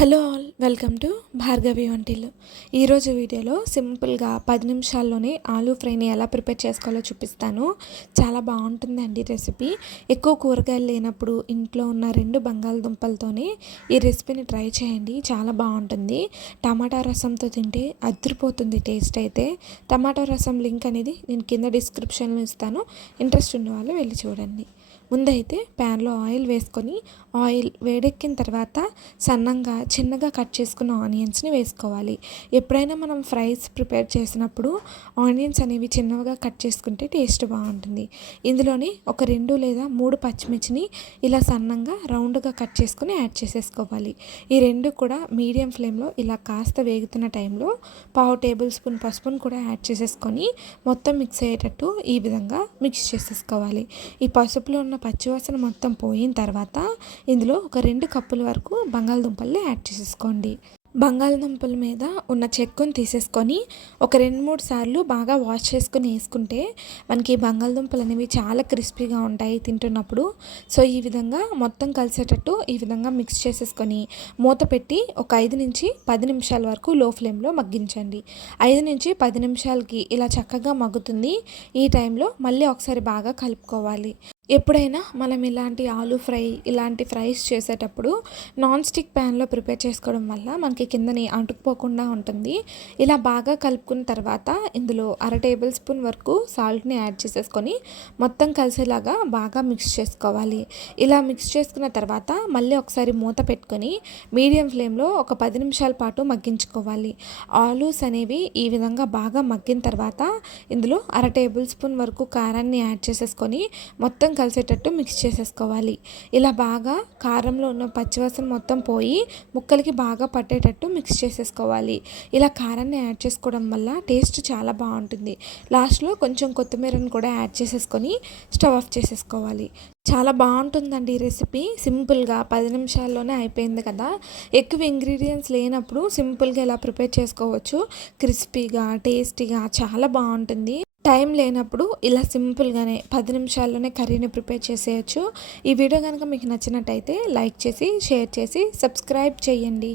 Hello all, welcome to Bhargavi వంటిల్లు. ఈరోజు వీడియోలో సింపుల్గా 10 నిమిషాల్లోనే ఆలూ ఫ్రైని ఎలా ప్రిపేర్ చేసుకోవాలో చూపిస్తాను. చాలా బాగుంటుందండి రెసిపీ. ఎక్కువ కూరగాయలు లేనప్పుడు ఇంట్లో ఉన్న 2 బంగాళదుంపలతోనే ఈ రెసిపీని ట్రై చేయండి. చాలా బాగుంటుంది. టమాటా రసంతో తింటే అదిరిపోతుంది టేస్ట్ అయితే. టమాటా రసం లింక్ అనేది నేను కింద డిస్క్రిప్షన్లో ఇస్తాను. ఇంట్రెస్ట్ ఉన్న వాళ్ళు వెళ్ళి చూడండి. ముందైతే ప్యాన్లో ఆయిల్ వేసుకొని ఆయిల్ వేడెక్కిన తర్వాత సన్నంగా చిన్నగా కట్ చేసుకున్న ఆనియన్స్ని వేసుకోవాలి. ఎప్పుడైనా మనం ఫ్రైస్ ప్రిపేర్ చేసినప్పుడు ఆనియన్స్ అనేవి చిన్నగా కట్ చేసుకుంటే టేస్ట్ బాగుంటుంది. ఇందులోని ఒక 2 లేదా 3 పచ్చిమిర్చిని ఇలా సన్నంగా రౌండ్గా కట్ చేసుకుని యాడ్ చేసేసుకోవాలి. ఈ 2 కూడా మీడియం ఫ్లేమ్లో ఇలా కాస్త వేగుతున్న టైంలో 1/2 టేబుల్ స్పూన్ పసుపును కూడా యాడ్ చేసేసుకొని మొత్తం మిక్స్ అయ్యేటట్టు ఈ విధంగా మిక్స్ చేసేసుకోవాలి. ఈ పసుపులో ఉన్న పచ్చివాసన మొత్తం పోయిన తర్వాత ఇందులో ఒక 2 కప్పుల వరకు బంగాళదుంపల్ని యాడ్ చేసేసుకోండి. బంగాళదుంపల మీద ఉన్న చెక్కును తీసేసుకొని ఒక 2-3 సార్లు బాగా వాష్ చేసుకుని వేసుకుంటే మనకి బంగాళదుంపలు అనేవి చాలా క్రిస్పీగా ఉంటాయి తింటున్నప్పుడు. సో ఈ విధంగా మొత్తం కలిసేటట్టు ఈ విధంగా మిక్స్ చేసేసుకొని మూత పెట్టి ఒక 5 నుంచి 10 నిమిషాల వరకు లో ఫ్లేమ్లో మగ్గించండి. 5 నుంచి 10 నిమిషాలకి ఇలా చక్కగా మగ్గుతుంది. ఈ టైంలో మళ్ళీ ఒకసారి బాగా కలుపుకోవాలి. ఎప్పుడైనా మనం ఇలాంటి ఆలూ ఫ్రై ఇలాంటి ఫ్రైస్ చేసేటప్పుడు నాన్ స్టిక్ ప్యాన్లో ప్రిపేర్ చేసుకోవడం వల్ల మనకి కిందని అంటుకుపోకుండా ఉంటుంది. ఇలా బాగా కలుపుకున్న తర్వాత ఇందులో 1/2 టేబుల్ స్పూన్ వరకు సాల్ట్ని యాడ్ చేసేసుకొని మొత్తం కలిసేలాగా బాగా మిక్స్ చేసుకోవాలి. ఇలా మిక్స్ చేసుకున్న తర్వాత మళ్ళీ ఒకసారి మూత పెట్టుకొని మీడియం ఫ్లేమ్లో ఒక 10 నిమిషాల పాటు మగ్గించుకోవాలి. ఆలూస్ అనేవి ఈ విధంగా బాగా మగ్గిన తర్వాత ఇందులో 1/2 టేబుల్ స్పూన్ వరకు కారాన్ని యాడ్ చేసేసుకొని మొత్తం కలిసేటట్టు మిక్స్ చేసేసుకోవాలి. ఇలా బాగా కారంలో ఉన్న పచ్చివాసన మొత్తం పోయి ముక్కలకి బాగా పట్టేటట్టు మిక్స్ చేసేసుకోవాలి. ఇలా కారాన్ని యాడ్ చేసుకోవడం వల్ల టేస్ట్ చాలా బాగుంటుంది. లాస్ట్లో కొంచెం కొత్తిమీరను కూడా యాడ్ చేసేసుకొని స్టవ్ ఆఫ్ చేసేసుకోవాలి. చాలా బాగుంటుందండి ఈ రెసిపీ. సింపుల్గా 10 నిమిషాల్లోనే అయిపోయింది కదా. ఎక్కువ ఇంగ్రీడియంట్స్ లేనప్పుడు సింపుల్గా ఇలా ప్రిపేర్ చేసుకోవచ్చు. క్రిస్పీగా టేస్టీగా చాలా బాగుంటుంది. టైం లేనప్పుడు ఇలా సింపుల్గానే 10 నిమిషాల్లోనే కర్రీని ప్రిపేర్ చేసేయచ్చు. ఈ వీడియో కనుక మీకు నచ్చినట్టయితే లైక్ చేసి షేర్ చేసి సబ్స్క్రైబ్ చేయండి.